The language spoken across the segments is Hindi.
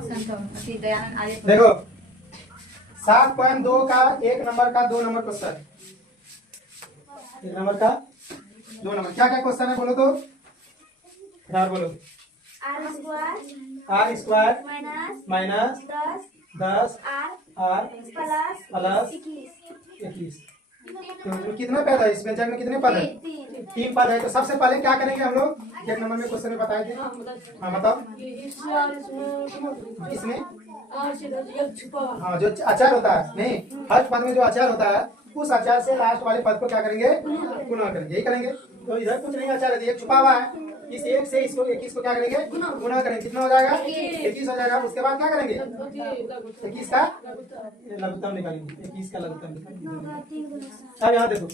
देखो 7.2 का 1 नंबर का 2 नंबर क्वेश्चन, 1 नंबर का 2 नंबर, क्या क्या क्वेश्चन है बोलो तो यार बोलो। R square minus 10 r plus 21। तो कितने पद है इसमें, जग में कितने पद है? 3 पद है। तो सबसे पहले क्या करेंगे हम लोग, 1 नंबर में क्वेश्चन में बताए थे। हाँ बताओ। इसमें हाँ जो अचार होता है, नहीं हर पद में जो अचार होता है उस अचार से लास्ट वाले पद को क्या करेंगे, गुणा करेंगे, यही करेंगे। तो इधर कुछ नहीं अचार है, एक छुपा हुआ है, इस 1 से इसको 21 को क्या करेंगे, गुणा करेंगे, कितना हो जाएगा 21 हो जाएगा। उसके बाद क्या करेंगे 21 का लघुत्तम निकालेंगे, 21 का लघुत्तम निकालेंगे। अब यहाँ देखो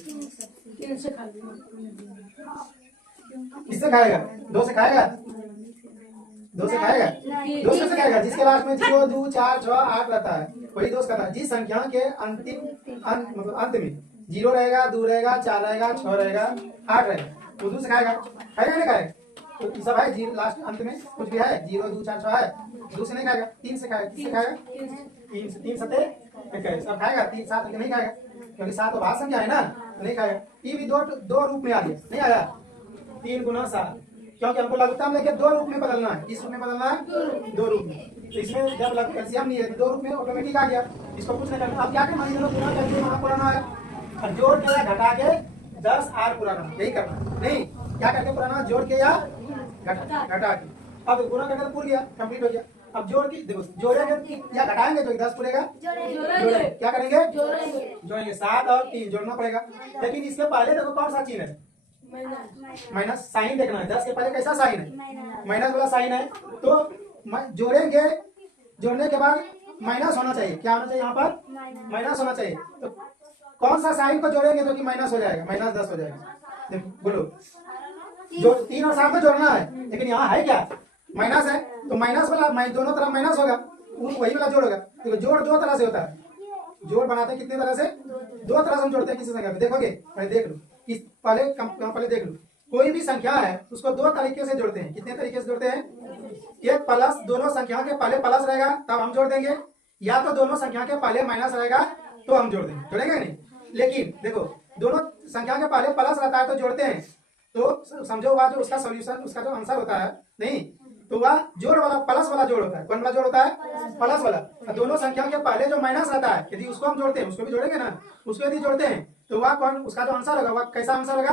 किससे खाएगा, 2 से खाएगा, 2 से खाएगा, 2 से खाएगा। जिसके लास्ट में 0 2 4 6 8 रहता है वही 2 खाता है। जिस संख्या के अंतिम मतलब अंत में 0 रहेगा, 2 रहेगा, 4 रहेगा, 6 रहेगा, 8 रहेगा, वो 2 से खाएगा, खाएगा नहीं खाएगा। तो ये सब है जीरो, लास्ट अंत में कुछ भी है 0 2 4 6 है, 2 से नहीं खाएगा, 3 से खाएगा। किससे खाएगा, 3 सते 21। अब खाएगा 3 7 नहीं खाएगा, क्योंकि 7 तो भाग संख्या है ना, तो नहीं खाएगा। ये भी दो रूप में आ गया, नहीं आया 3 गुना 7, क्योंकि हमको लघुत्तम लेके 2 रूप में बदलना है। किस रूप में बदलना है, 2 रूप में। तो इसमें जब एलसीएम नहीं है 2 रूप में ऑटोमेटिक आ गया, इसको कुछ नहीं करना। अब क्या करना है, गुणा करके वहां पुराना है और जोड़ के या घटा के 10 आर पुराना, यही करना। नहीं क्या करके पुराना, जोड़ के या घटा के। अब गुणा करके तो पूरा गया, कंप्लीट हो गया। अब जोड़ की देखो, जोड़ेंगे या घटाएंगे तो 10 पूरेगा, क्या करेंगे, जोड़ेंगे 7 और 3 जोड़ना पड़ेगा। लेकिन इसके पहले देखो कौन सा चिन्ह है, माइनस साइन देखना है। 10 के पहले कैसा साइन है, माइनस वाला साइन है। तो जोड़ेंगे, जोड़ने के बाद माइनस होना चाहिए, क्या होना चाहिए यहाँ पर, माइनस होना चाहिए। तो कौन सा साइन को जोड़ेंगे तो कि माइनस हो जाएगा, माइनस 10 हो जाएगा। देखो बोलो, जो 3 और 7 को जोड़ना है, लेकिन यहाँ है क्या, माइनस है, तो माइनस वाला दोनों तरफ माइनस होगा, वही वाला जोड़ होगा। देखो जोड़ 2 तरह से होता है, जोड़ बनाते हैं कितने तरह से, 2 तरह से हम जोड़ते हैं। किसी संख्या में देखोगे, पहले देख लो, पहले देख लो, कोई भी संख्या है उसको 2 तरीके से जोड़ते हैं। कितने तरीके से जोड़ते हैं, एक प्लस, दोनों संख्या के पहले प्लस रहेगा तब हम जोड़ देंगे, या तो दोनों संख्या के पहले माइनस रहेगा तो हम जोड़ देंगे, जोड़ेंगे नहीं। लेकिन देखो दोनों संख्या के पहले प्लस रहता है तो जोड़ते हैं, तो समझो वह जो उसका सॉल्यूशन, उसका जो आंसर होता है, नहीं तो वह जोड़ वाला प्लस वाला जोड़ होता है। कौन वाला जोड़ होता है, प्लस वाला। दोनों संख्या के पहले जो माइनस रहता है, यदि उसको हम जोड़ते हैं, उसको भी जोड़ेंगे ना, उसको यदि जोड़ते हैं तो वह कौन, उसका जो आंसर होगा वह कैसा आंसर होगा,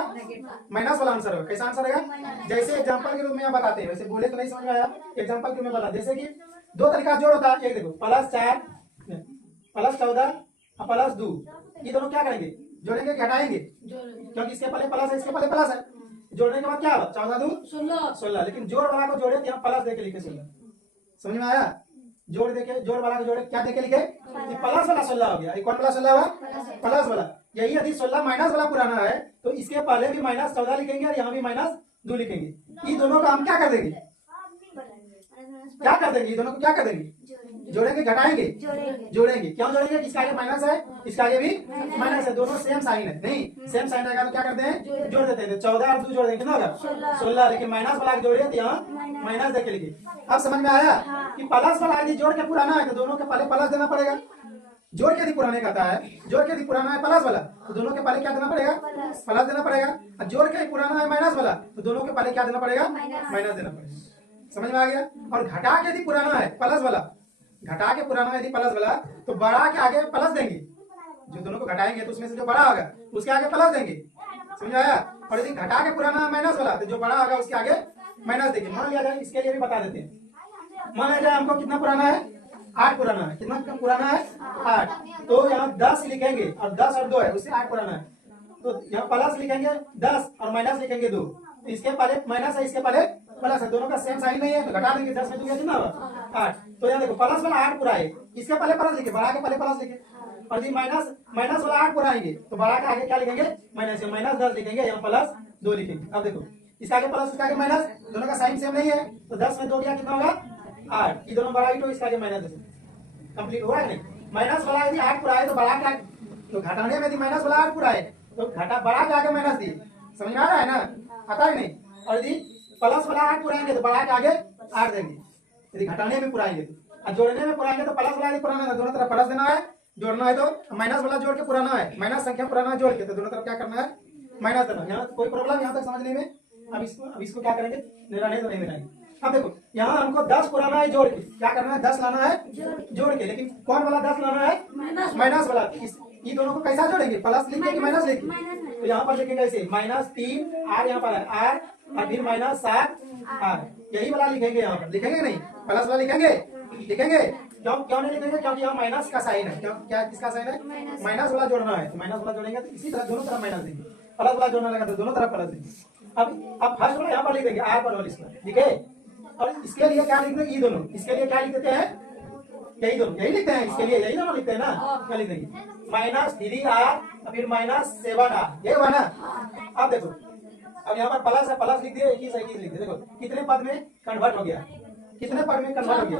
माइनस वाला आंसर होगा। कैसा आंसर होगा, जैसे एग्जांपल के रूप में बताते हैं, वैसे बोले तो नहीं समझ में आया, एग्जांपल के रूप में बता। जैसे कि 2 तरीका जोड़ होता है, एक देखो +4 +14 और +2, ये दोनों क्या करेंगे, जोड़ेंगे, घटाएंगे, क्योंकि इसके पहले प्लस है, इसके पहले प्लस है। जोड़ने के बाद क्या होगा, 14 2 16। लेकिन जोड़ वाला को जोड़े तो यहाँ प्लस देके लिखे 16। समझ में आया, जोड़ देके, जोड़ वाला को जोड़े क्या देके लिखे, प्लस वाला 16 हो गया। कौन वाला 16 हुआ, प्लस वाला। यही यदि 16 माइनस वाला पुराना है तो इसके पहले भी -14 लिखेंगे और यहाँ भी -2 लिखेंगे। ये दोनों का हम क्या कर देंगे, क्या कर देंगे, ये दोनों को क्या कर देंगे, जोड़ेंगे, घटाएंगे, जोड़ेंगे। क्यों जोड़ेंगे, इसका आगे माइनस है, इसका आगे भी माइनस है, दोनों सेम साइन है। नहीं सेम साइन रहेगा तो क्या करते हैं, जोड़ देते हैं। 14 और 2 जोड़ देंगे, कितना होगा 16। लेकिन माइनस वाला जोड़िए तो यहाँ माइनस देके लिखिए। अब समझ में आया कि प्लस वाला यदि जोड़ के पुराना है तो दोनों के पहले प्लस देना पड़ेगा। जोड़ के यदि पुराने कहता है, जोड़ के यदि पुराना है प्लस वाला तो दोनों के पहले क्या देना पड़ेगा, प्लस देना पड़ेगा। और जोड़ के पुराना है माइनस वाला तो दोनों के पहले क्या देना पड़ेगा, माइनस देना पड़ेगा। समझ में आ गया। और घटा के यदि पुराना है प्लस वाला, घटा के पुराना यदि प्लस वाला तो बड़ा के आगे प्लस देंगे। जो दोनों को घटाएंगे तो उसमें से जो बड़ा होगा उसके आगे प्लस देंगे। समझ आया। और यदि घटा के पुराना है माइनस वाला तो जो बड़ा होगा उसके आगे माइनस देंगे। मान लिया जाए, इसके लिए भी बता देते हैं। मान लिया जाए हमको कितना पुराना है, 8 पुराना है। कितना पुराना है, 8। तो यहाँ 10 लिखेंगे और 10 और 2 है, उससे 8 पुराना है। तो यहाँ प्लस लिखेंगे 10 और माइनस लिखेंगे 2। तो इसके पहले माइनस है, इसके पहले प्लस है, दोनों का सेम साइन नहीं है तो घटा देंगे। 10 में 2 कितना होगा, 8। तो यहाँ देखो प्लस वाला 8 पूरा है, इसके पहले प्लस लिखे, बड़ा के पहले प्लस लिखे। और यदि माइनस वाला 8 पूरा आएंगे तो बड़ा के आगे क्या लिखेंगे, माइनस। -10 लिखेंगे, यहाँ +2 लिखेंगे। अब देखो इसका आगे प्लस, इसका आगे माइनस, दोनों का साइन सेम नहीं है तो 10 में 2 गया, कितना होगा 8। ये दोनों बड़ा ही तो इसका आगे माइनस कंप्लीट हुआ है नहीं। माइनस वाला यदि 8 पूरा है तो बड़ा का, तो घटाने में यदि माइनस वाला 8 पूरा है तो घटा बड़ा के आगे माइनस दिए। समझ में आ रहा है ना, आता है नहीं। और यदि प्लस वाला 8 पुराएंगे तो बड़ा के आगे 8 देंगे, यदि घटाने में पुराएंगे तो। अब जोड़ने में पुराने तो प्लस वाला पुराना है, दोनों तरफ प्लस देना है। जोड़ना है तो माइनस वाला जोड़ के पुराना है, माइनस संख्या पुराना जोड़ के, तो दोनों तरफ क्या करना है, माइनस देना। यहाँ कोई प्रॉब्लम यहाँ तक समझने में? अब इसको क्या करेंगे, नहीं तो नहीं मिलाएंगे। अब देखो यहाँ हमको 10 पुराना है जोड़ के, क्या करना है, 10 लाना है जोड़ के, लेकिन कौन वाला 10 लाना है, माइनस वाला। ये दोनों को कैसा जोड़ेंगे, प्लस लिख के माइनस लिख, तो यहाँ पर लिखेंगे ऐसे -3 आर, यहाँ पर है आर, और फिर -7 आर, यही वाला लिखेंगे। यहाँ पर लिखेंगे नहीं, प्लस वाला लिखेंगे, लिखेंगे क्यों नहीं लिखेंगे, क्योंकि यहाँ माइनस का साइन है। क्यों, क्या किसका साइन है, माइनस वाला जोड़ना है, तो माइनस वाला जोड़ेंगे तो इसी तरह दोनों तरफ माइनस देंगे, प्लस वाला जोड़ना लगा तो दोनों तरफ प्लस देंगे। अब फर्स्ट वाला यहाँ पर लिख देंगे आर पर होल स्क्वायर, ठीक है। और इसके लिए क्या लिख देंगे, ये दोनों, इसके लिए क्या लिख देते हैं, यही दोनों, यही लिखते हैं, इसके लिए यही दोनों लिखते हैं ना, क्या लिख देंगे, -3r फिर -7r, ये हुआ ना। अब देखो, अब यहाँ पर प्लस है, प्लस लिख दिया, 21 लिख दिया। देखो कितने पद में कन्वर्ट हो गया, कितने पद में कन्वर्ट हो गया,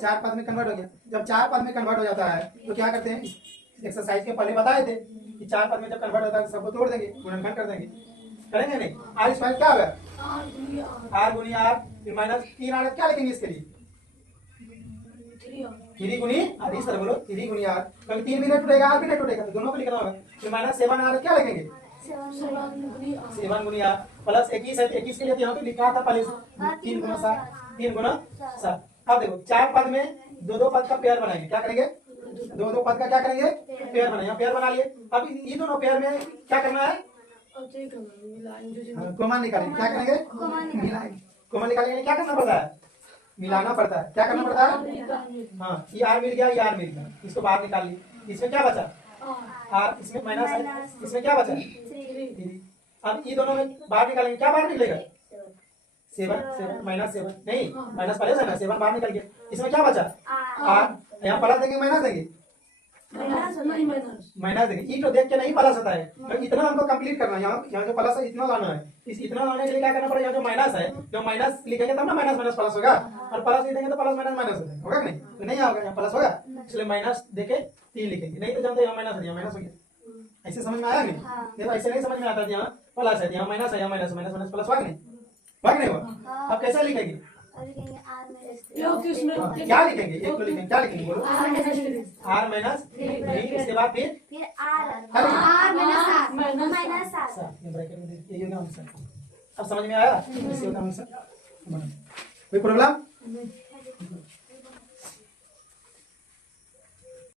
4 पद में कन्वर्ट हो गया। जब 4 पद में कन्वर्ट हो जाता है तो क्या करते हैं, एक्सरसाइज के पहले बताए थे कि 4 पद में जब कन्वर्ट होता है तो सबको तोड़ देंगे, गुणनखंड कर देंगे, करेंगे नहीं। आर स्क्वायर क्या होगा, आर गुनी आर, फिर -3r, क्या लिखेंगे इसके लिए, 3 गुनी आर, इस तरह बोलो 3 गुनी आर, क्योंकि 3 भी नहीं टूटेगा, आर भी नहीं टूटेगा, तो दोनों को लिखना होगा। फिर -7r क्या लिखेंगे, 7 गुनी आर, प्लस 21 है, 21 के लिए यहाँ पे लिखा था पहले 3 गुना 7, 3 गुना 7। अब देखो 4 पद में 2-2 पद का पेयर बनाएंगे, क्या करेंगे, 2-2 पद का क्या करेंगे, पेयर बनाएंगे। पेयर बना लिए, अब ये दोनों पेयर में क्या करना है, कॉमन निकालेंगे, क्या करेंगे, कॉमन निकालेंगे, क्या करना पड़ता है, मिलाना पड़ता है, क्या करना पड़ता है, हाँ, ये आर मिल गया, ये आर मिल गया, इसको बाहर निकाल ली, इसमें क्या बचा, आर, इसमें माइनस है, इसमें क्या बचा, 3। अब ये दोनों में बाहर निकालेंगे, क्या बाहर निकलेगा, 7 -7 नहीं, माइनस पहले से ना, 7 बाहर निकल गया, इसमें क्या बचा, आर, यहाँ प्लस देंगे माइनस देंगे, माइनस देंगे, ई तो देख के नहीं प्लस होता है, तो इतना हमको कंप्लीट करना है। यहाँ जो प्लस है इतना लाना है, इस इतना लाने के लिए क्या करना पड़ेगा, जो माइनस है, जो माइनस लिखेंगे तब ना माइनस माइनस प्लस होगा, और प्लस लिखेंगे तो प्लस माइनस माइनस होगा कि नहीं, तो नहीं होगा, यहाँ प्लस होगा, इसलिए माइनस देके 3 लिखेंगे, नहीं तो जानते यहाँ माइनस है, यहाँ माइनस हो गया। ऐसे समझ में आया नहीं, नहीं तो ऐसे नहीं समझ में आता, यहाँ प्लस है, यहाँ माइनस है, यहाँ माइनस माइनस माइनस प्लस हुआ नहीं हुआ। अब कैसे लिखेंगे, क्या लिखेंगे, एक तो लिखेंगे, क्या लिखेंगे बोलो, आर माइनस 3, इसके बाद फिर आर माइनस 7। अब समझ में आया, कोई प्रॉब्लम।